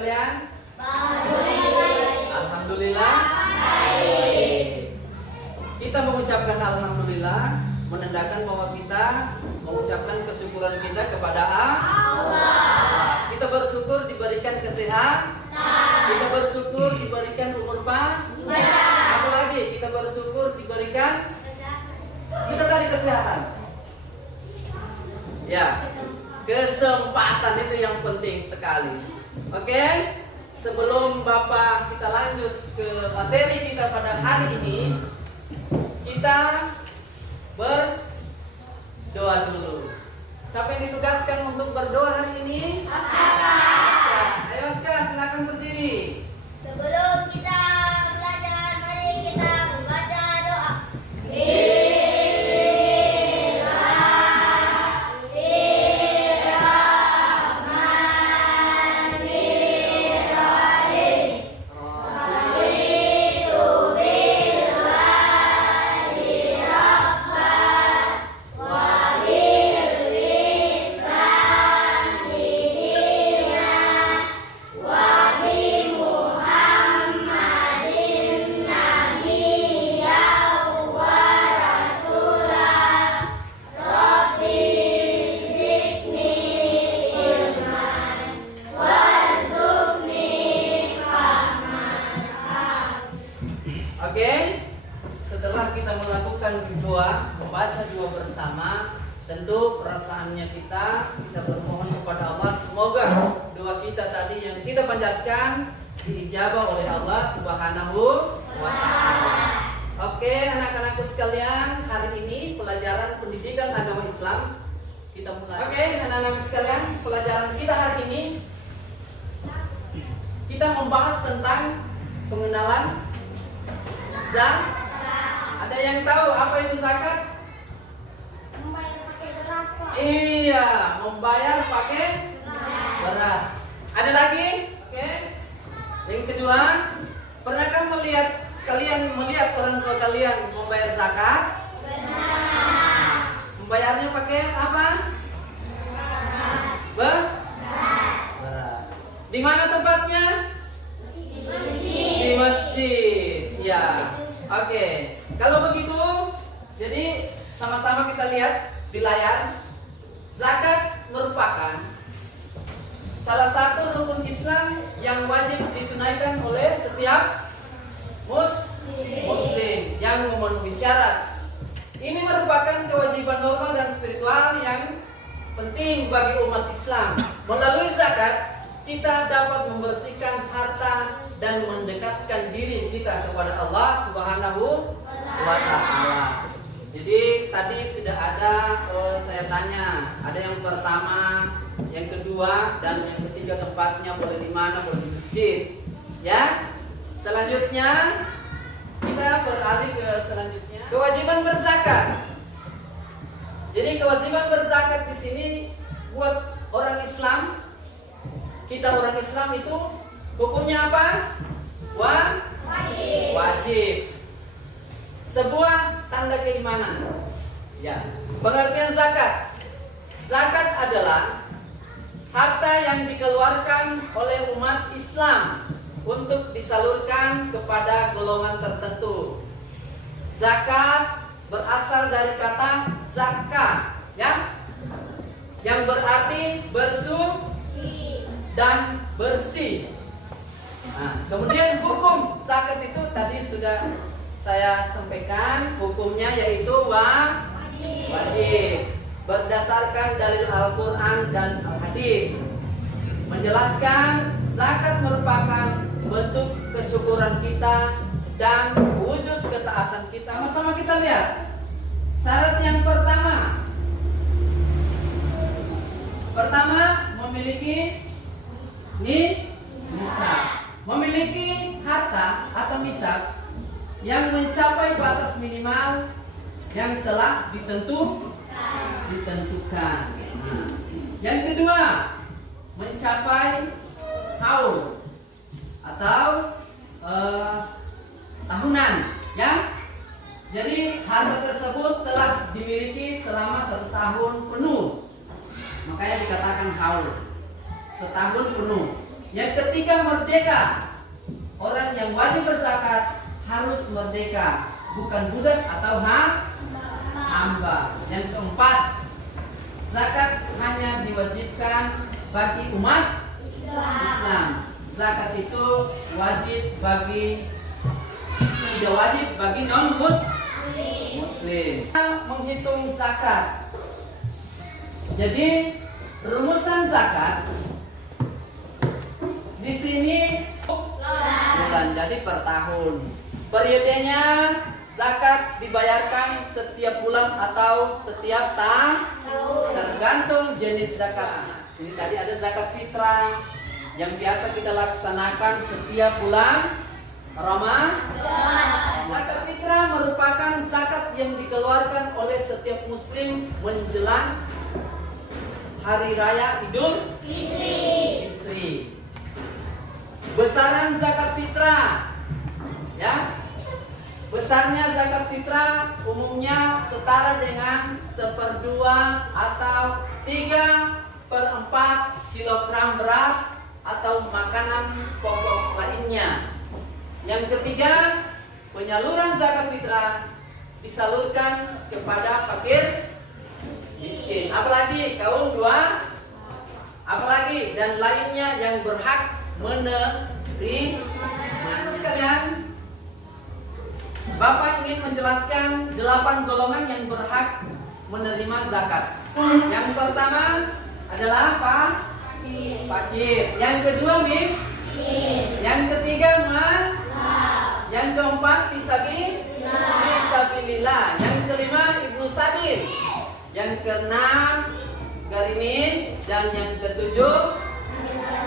sekalian? Alhamdulillah. Kita mengucapkan alhamdulillah, menandakan bahwa kita mengucapkan kesyukuran kita kepada Allah. Kita bersyukur diberikan kesehatan. Kita bersyukur diberikan umur panjang. Apalagi kita bersyukur diberikan sudah tadi kesehatan. Ya, kesempatan itu yang penting sekali. Oke, sebelum Bapak kita lanjut ke materi kita pada hari ini, kita berdoa dulu. Siapa yang ditugaskan untuk berdoa hari ini? Aska. Ayo Aska, silakan berdiri. Sebelum kita belajar, mari kita membaca doa. Oke, setelah kita melakukan doa, membaca doa bersama, tentu perasaannya kita bermohon kepada Allah, semoga doa kita tadi yang kita panjatkan diijabah oleh Allah Subhanahu wa Ta'ala. Oke, anak-anakku sekalian, hari ini pelajaran pendidikan agama Islam kita mulai. Oke, anak-anakku sekalian, pelajaran kita hari ini kita membahas tentang pengenalan zakat. Ada yang tahu apa itu zakat? Membayar pakai beras, Pak. Iya, membayar pakai beras. Ada lagi? Oke. Yang kedua, pernahkah kalian melihat orang tua kalian membayar zakat? Benar. Membayarnya pakai apa? Beras. Di mana tempatnya? Di masjid. Ya. Oke. Kalau begitu, jadi sama-sama kita lihat di layar. Zakat merupakan salah satu rukun Islam yang wajib ditunaikan oleh setiap muslim yang memenuhi syarat. Ini merupakan kewajiban normal dan spiritual yang penting bagi umat Islam. Melalui zakat, kita dapat membersihkan harta dan mendekatkan diri kita kepada Allah Subhanahu wa Ta'ala. Jadi tadi sudah ada, saya tanya, ada yang pertama, yang kedua, dan yang ketiga tempatnya boleh di mana? Boleh di masjid. Ya. Selanjutnya kita beralih ke selanjutnya, kewajiban berzakat. Jadi kewajiban berzakat di sini buat orang Islam, kita orang Islam itu hukumnya apa? Wajib. Sebuah tanda keimanan. Ya. Pengertian zakat. Zakat adalah harta yang dikeluarkan oleh umat Islam untuk disalurkan kepada golongan tertentu. Zakat berasal dari kata zakah, ya, yang berarti bersuci dan bersih. Nah, kemudian hukum zakat itu tadi sudah saya sampaikan, hukumnya yaitu wajib berdasarkan dalil Al-Quran dan Al-Hadis, menjelaskan zakat merupakan bentuk kesyukuran kita dan wujud ketaatan kita. Sama-sama kita lihat syarat yang pertama memiliki nisab, memiliki harta atau nisab yang mencapai batas minimal yang telah ditentukan. Yang kedua, mencapai haul atau tahunan, ya. Jadi harta tersebut telah dimiliki selama 1 tahun penuh, makanya dikatakan haul, setahun penuh. Yang ketiga, merdeka. Orang yang wajib berzakat harus merdeka, bukan budak atau hamba. Yang keempat, zakat hanya diwajibkan bagi umat Islam. Zakat itu wajib bagi, tidak wajib bagi non-muslim. Menghitung zakat. Jadi rumusan zakat di sini bulan, jadi per tahun. Periodenya zakat dibayarkan setiap bulan atau setiap tahun, tergantung jenis zakat. Ini tadi ada zakat fitrah yang biasa kita laksanakan setiap bulan Ramadan. Zakat fitrah merupakan zakat yang dikeluarkan oleh setiap muslim menjelang hari raya Idul Fitri. Besaran zakat fitrah, ya, besarnya zakat fitrah umumnya setara dengan 1/2 atau 3/4 kilogram beras atau makanan pokok lainnya. Yang ketiga, penyaluran zakat fitrah disalurkan kepada fakir miskin, apalagi kaum dua, apalagi dan lainnya yang berhak menerima. Sekalian, Bapak ingin menjelaskan 8 golongan yang berhak menerima zakat. Yang pertama adalah fakir. Yang kedua miskin. Yang ketiga yang keempat fisabilillah. Yang kelima ibnu sabil. Yang keenam garimin. Dan yang ketujuh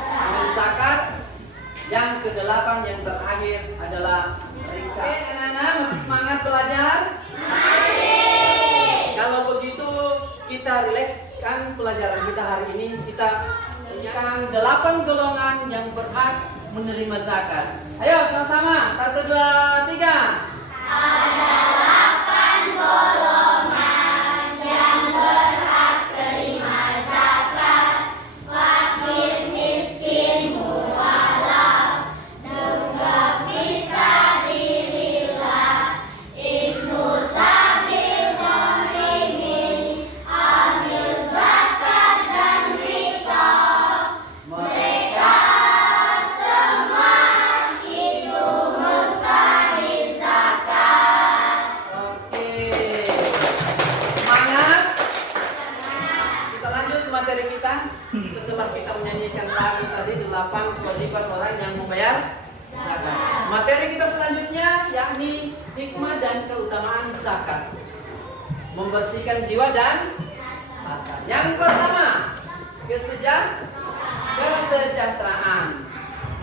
amil zakat. Yang kedelapan yang terakhir adalah rika. Oke, anak-anak masih semangat belajar? Kalau begitu kita rilekskan pelajaran kita hari ini. Kita menyanyikan 8 golongan yang berhak menerima zakat. Ayo sama-sama, 1, 2, 3. Ada 8 golongan yang berhak terima zakat: fakir, miskin, mualaf, juga fisabilillah, ibnu sabil, gharimin, amil zakat dan rikab. Mereka semua itu mustahil zakat. Oke. Semangat. Kita lanjut materi kita. Setelah kita menyanyikan lagu tadi 8 kewajiban orang yang membayar zakat. Materi kita selanjutnya yakni hikmah dan keutamaan zakat. Membersihkan jiwa dan harta. Yang pertama, kesejahteraan.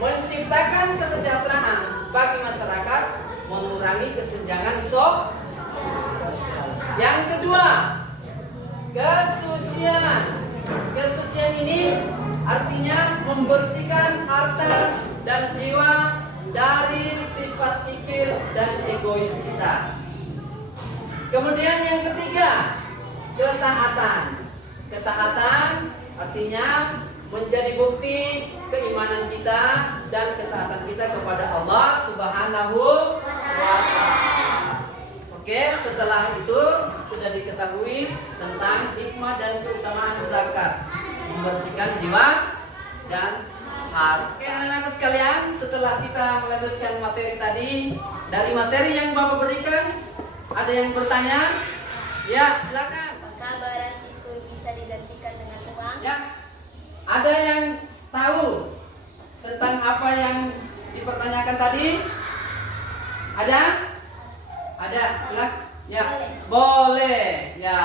Menciptakan kesejahteraan bagi masyarakat, mengurangi kesenjangan sosial. Yang kedua, kesucian. Kesucian ini artinya membersihkan harta dan jiwa dari sifat kikir dan egois kita. Kemudian yang ketiga, ketaatan. Ketaatan artinya menjadi bukti keimanan kita dan ketaatan kita kepada Allah Subhanahu wa Ta'ala. Oke, setelah itu sudah diketahui tentang hikmah dan keutamaan zakat, membersihkan jiwa dan harta. Oke, anak-anak sekalian, setelah kita melanjutkan materi tadi, dari materi yang Bapak berikan, ada yang bertanya? Ya, silakan. Apakah beras itu bisa digantikan dengan uang? Ya, ada yang tahu tentang apa yang dipertanyakan tadi? Ada? Ada, silakan. Ya, boleh. Ya.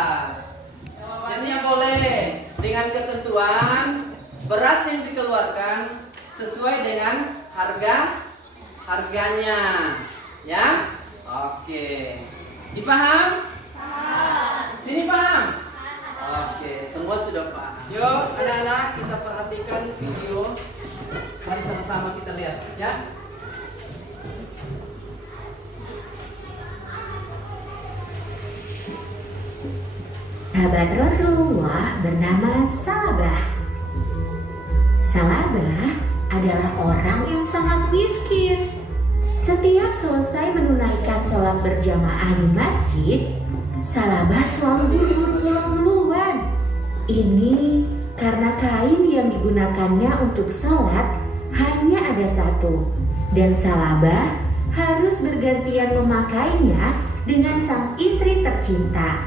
Jawabannya boleh dengan ketentuan beras yang dikeluarkan sesuai dengan harganya. Ya? Oke. Dipaham? Sini paham? Oke, semua sudah paham. Yuk, anak-anak, kita perhatikan video. Mari sama-sama kita lihat, ya. Sahabat Rasulullah bernama Salabah. Salabah adalah orang yang sangat miskin. Setiap selesai menunaikan sholat berjamaah di masjid, Salabah selalu buru-buru pulang duluan. Ini karena kain yang digunakannya untuk sholat hanya ada satu, dan Salabah harus bergantian memakainya dengan sang istri tercinta.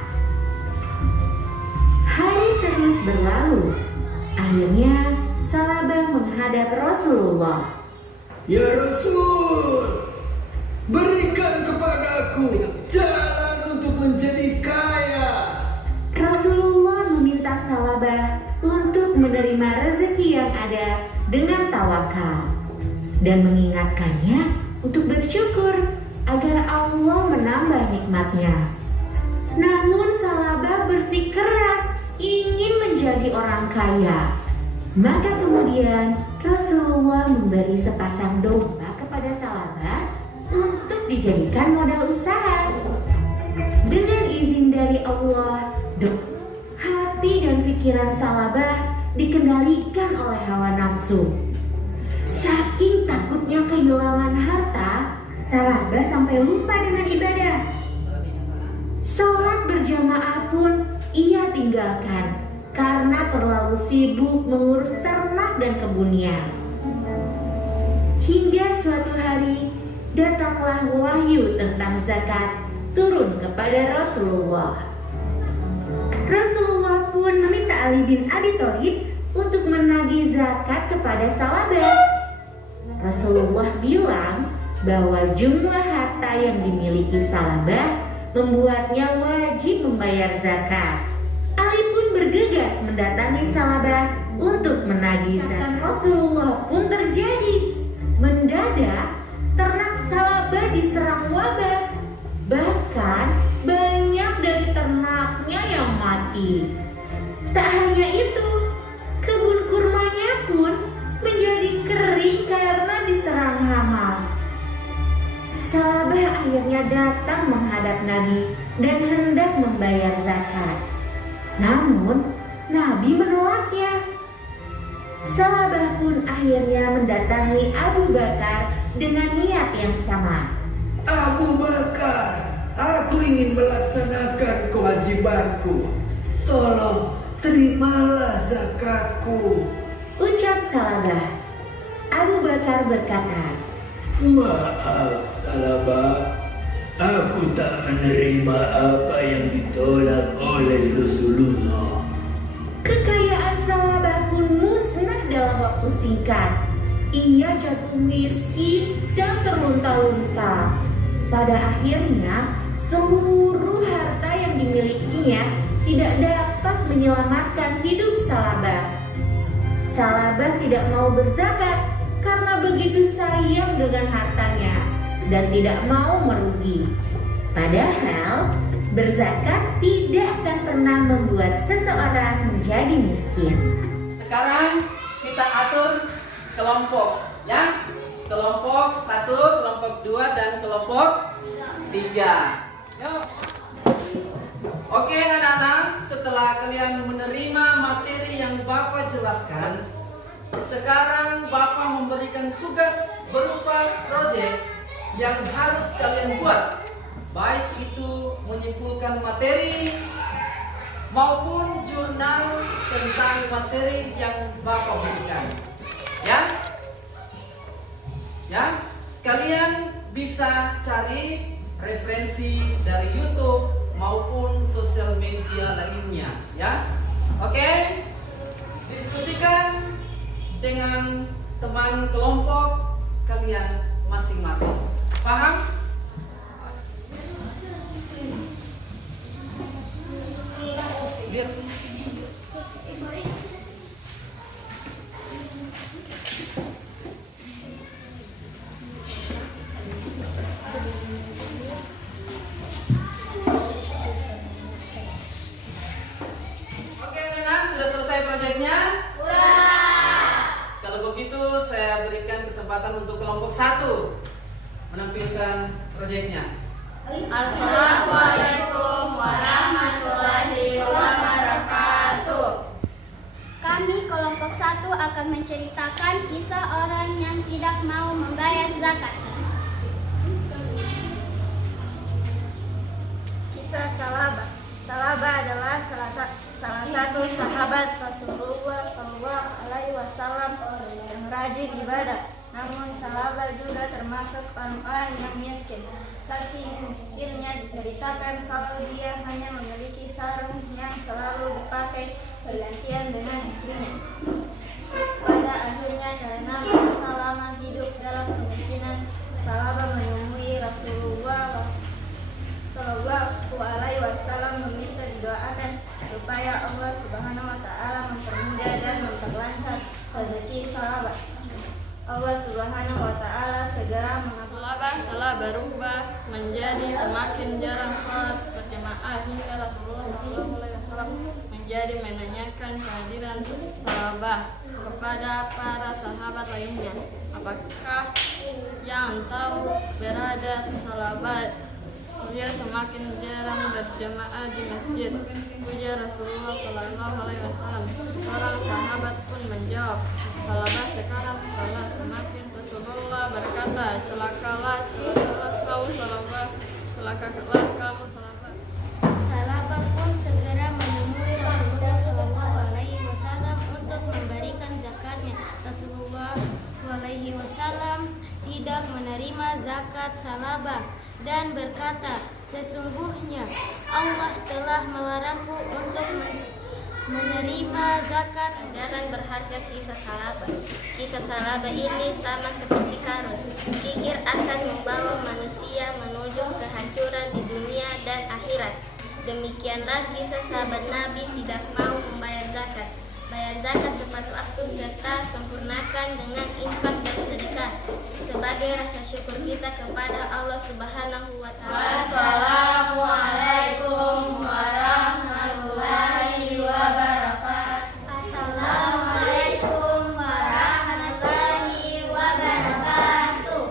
Hari terus berlalu. Akhirnya Salabah menghadap Rasulullah. Ya Rasul, berikan kepadaku jalan untuk menjadi kaya. Rasulullah meminta Salabah untuk menerima rezeki yang ada dengan tawakal dan mengingatkannya untuk bersyukur agar Allah menambah nikmatnya. Namun Salabah bersikeras ingin menjadi orang kaya. Maka kemudian Rasulullah memberi sepasang domba kepada Salabah untuk dijadikan modal usaha. Dengan izin dari Allah, hati dan pikiran Salabah dikendalikan oleh hawa nafsu. Saking takutnya kehilangan harta, Salabah sampai lupa dengan ibadah. Sholat berjamaah pun ia tinggalkan karena terlalu sibuk mengurus ternak dan kebunnya. Hingga suatu hari datanglah wahyu tentang zakat turun kepada Rasulullah. Rasulullah pun meminta Ali bin Abi Thalib untuk menagih zakat kepada Salabah. Rasulullah bilang bahwa jumlah harta yang dimiliki Salabah membuatnya wajib membayar zakat. Ali pun bergegas mendatangi Salabah untuk menagih zakat. Rasulullah pun terjadi. Mendadak ternak Salabah diserang wabah. Bahkan banyak dari ternaknya yang mati. Tak hanya itu, kebun kurmanya pun menjadi kering karena diserang hama. Salabah akhirnya datang menghadap Nabi dan hendak membayar zakat. Namun Nabi menolaknya. Salabah pun akhirnya mendatangi Abu Bakar dengan niat yang sama. Abu Bakar, aku ingin melaksanakan kewajibanku. Tolong terimalah zakatku. Ucap Salabah. Abu Bakar berkata, Maaf Salabah, aku tak menerima apa yang ditolak oleh Rasulullah. kekayaan Salabah pun musnah dalam waktu singkat. Ia jatuh miskin dan terlunta-lunta. Pada akhirnya, seluruh harta yang dimilikinya tidak dapat menyelamatkan hidup Salabah. Salabah tidak mau berzakat karena begitu sayang dengan hartanya dan tidak mau merugi. Padahal berzakat tidak akan pernah membuat seseorang menjadi miskin. Sekarang kita atur kelompok, ya. Kelompok 1, kelompok 2, dan kelompok 3. Yuk. Oke anak-anak, setelah kalian menerima materi yang Bapak jelaskan, sekarang Bapak memberikan tugas berupa proyek yang harus kalian buat. Baik itu menyimpulkan materi maupun jurnal tentang materi yang Bapak berikan. Ya, kalian bisa cari referensi dari YouTube maupun sosial media lainnya, ya. Oke? Diskusikan dengan teman kelompok kalian masing-masing. Paham? Lihat. Oke, Nana, sudah selesai proyeknya? Kalau begitu, saya berikan kesempatan untuk kelompok 1 menampilkan proyeknya. Assalamualaikum warahmatullahi wabarakatuh. Kami kelompok 1 akan menceritakan kisah orang tidak mau membayar zakat. Kisah Salabah. Salabah adalah salah satu sahabat Rasulullah Shallallahu Alaihi Wasallam yang rajin ibadah. Namun Salabah juga termasuk orang-orang yang miskin. Saking miskinnya diceritakan kalau dia hanya memiliki sarung yang selalu dipakai bergantian dengan istrinya. Pada akhirnya karena merasa lama hidup dalam kemiskinan, Salabah menemui Rasulullah Shallallahu Alaihi Wasallam meminta didoakan supaya Allah Subhanahu Wa Taala mempermudah dan memperlancar rezeki Salabah. Allah Subhanahu Wa Taala segera mengabulkan. Salabah telah berubah menjadi semakin jarang sholat berjamaah hingga Rasulullah SAW menjadi menanyakan kehadiran Salabah kepada para sahabat lainnya. Apakah yang tahu berada Salabah? Dia semakin jarang berjamaah di masjid. Puja Rasulullah SAW. Seorang sahabat pun menjawab, Salabah sekarang telah semakin. Rasulullah berkata, celakalah kau Salabah, celakalah kamu Salabah. Salabah pun segera menemui Rasulullah Shallallahu Alaihi Wasallam untuk memberikan zakatnya. Rasulullah Alaihi Wasallam tidak menerima zakat Salabah dan berkata, sesungguhnya Allah telah melarangku untuk menerima zakat. Jangan berharga kisah Salabah. Kisah Salabah ini sama seperti karun. Kikir akan membawa manusia menuju kehancuran di dunia dan akhirat. Demikianlah kisah sahabat Nabi tidak mau membayar zakat. Bayar zakat tepat waktu serta sempurnakan dengan infak dan sedekah sebagai rasa syukur kita kepada Allah Subhanahu wa Ta'ala. Wassalamualaikum warahmatullahi wabarakatuh. Assalamualaikum warahmatullahi wabarakatuh.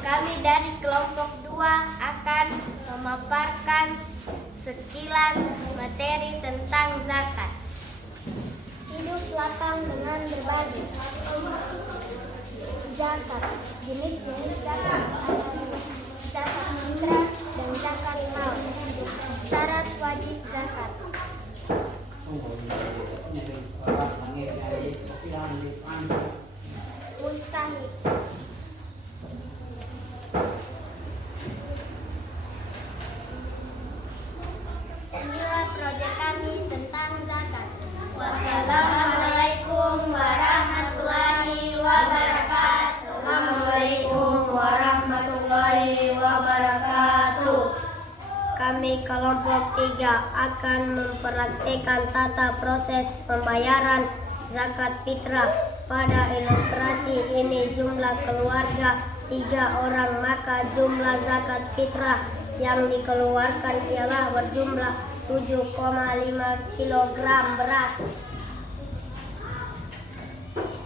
Kami dari kelompok 2 akan memaparkan sekilas materi tentang zakat. Hidup lapang dengan berbagi. Zakat. Jenis-jenis zakat adalah zakat fitrah dan zakat mal. Syarat wajib zakat. Mustahil. Inilah proyek kami tentang zakat. Wassalamualaikum warahmatullahi wabarakatuh. Assalamualaikum warahmatullahi wabarakatuh. Kami kelompok 3 akan mempraktikkan tata proses pembayaran zakat fitrah. Pada ilustrasi ini jumlah keluarga 3 orang, maka jumlah zakat fitrah yang dikeluarkan ialah berjumlah 7,5 kg beras.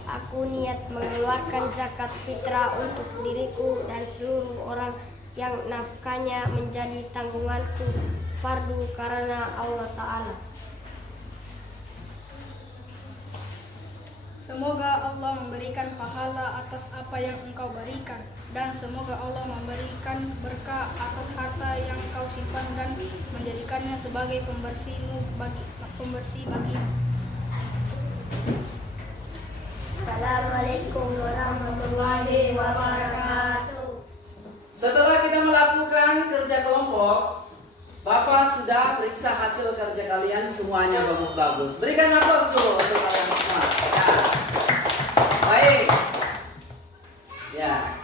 Aku niat mengeluarkan zakat fitrah untuk diriku dan seluruh orang yang nafkahnya menjadi tanggunganku fardu karena Allah Ta'ala. Semoga Allah memberikan pahala atas apa yang engkau berikan, dan semoga Allah memberikan berkah atas harta yang kau simpan dan menjadikannya sebagai pembersih bagimu. Assalamualaikum warahmatullahi wabarakatuh. Setelah kita melakukan kerja kelompok, Bapak sudah periksa hasil kerja kalian semuanya bagus-bagus. Berikan aplaus dulu untuk kalian semua. Ya. Baik. Ya.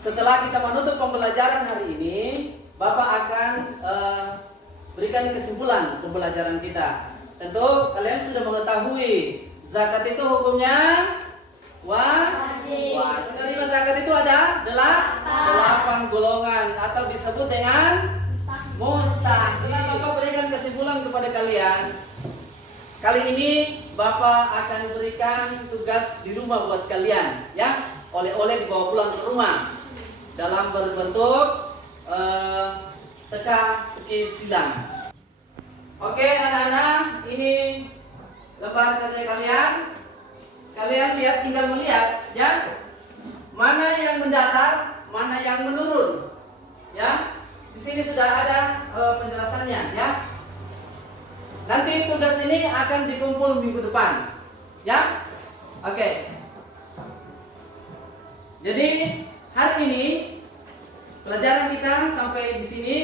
Setelah kita menutup pembelajaran hari ini, Bapak akan berikan kesimpulan pembelajaran kita. Tentu kalian sudah mengetahui zakat itu hukumnya wajib. Menerima zakat itu ada 8 golongan atau disebut dengan mustahil. Bapak berikan kesimpulan kepada kalian. Kali ini Bapak akan berikan tugas di rumah buat kalian, ya. Oleh-oleh dibawa pulang ke rumah dalam berbentuk teka-teki silang. Oke anak-anak, ini lembar kerja kalian. kalian lihat, tinggal melihat ya, mana yang mendatar, mana yang menurun. Ya, di sini sudah ada penjelasannya ya. Nanti tugas ini akan dikumpul minggu depan. Ya. Oke. Jadi hari ini pelajaran kita sampai di sini.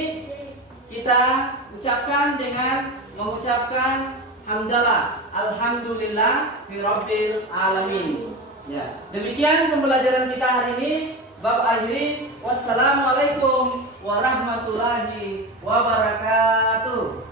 Kita ucapkan dengan mengucapkan hamdalah, alhamdulillah rabbil alamin. Ya. Demikian pembelajaran kita hari ini. Bab akhiri. Wassalamualaikum warahmatullahi wabarakatuh.